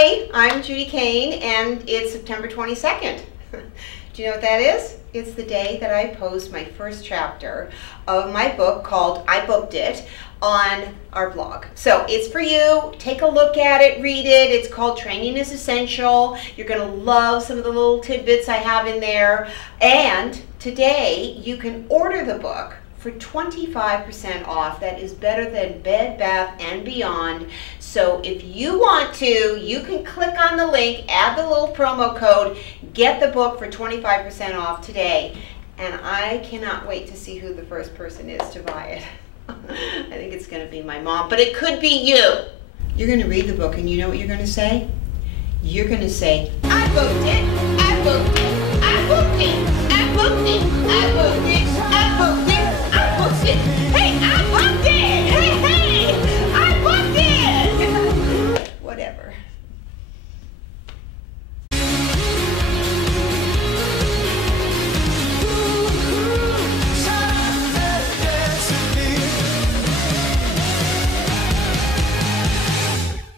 Hi, I'm Judy Kane, and it's September 22nd. Do you know what that is? It's the day that I post my first chapter of my book called I Booked It on our blog. So it's for you. Take a look at it, read it. It's called Training is Essential. You're going to love some of the little tidbits I have in there. And today you can order the book for 25% off. That is better than Bed Bath & Beyond. So if you want to, you can click on the link, add the little promo code, get the book for 25% off today. And I cannot wait to see who the first person is to buy it. I think it's going to be my mom, but it could be you. You're going to read the book, and you know what you're going to say? You're going to say, I booked it, I booked it, I booked it, I booked it, I booked it, I booked it, I booked it. Hey, I booked it.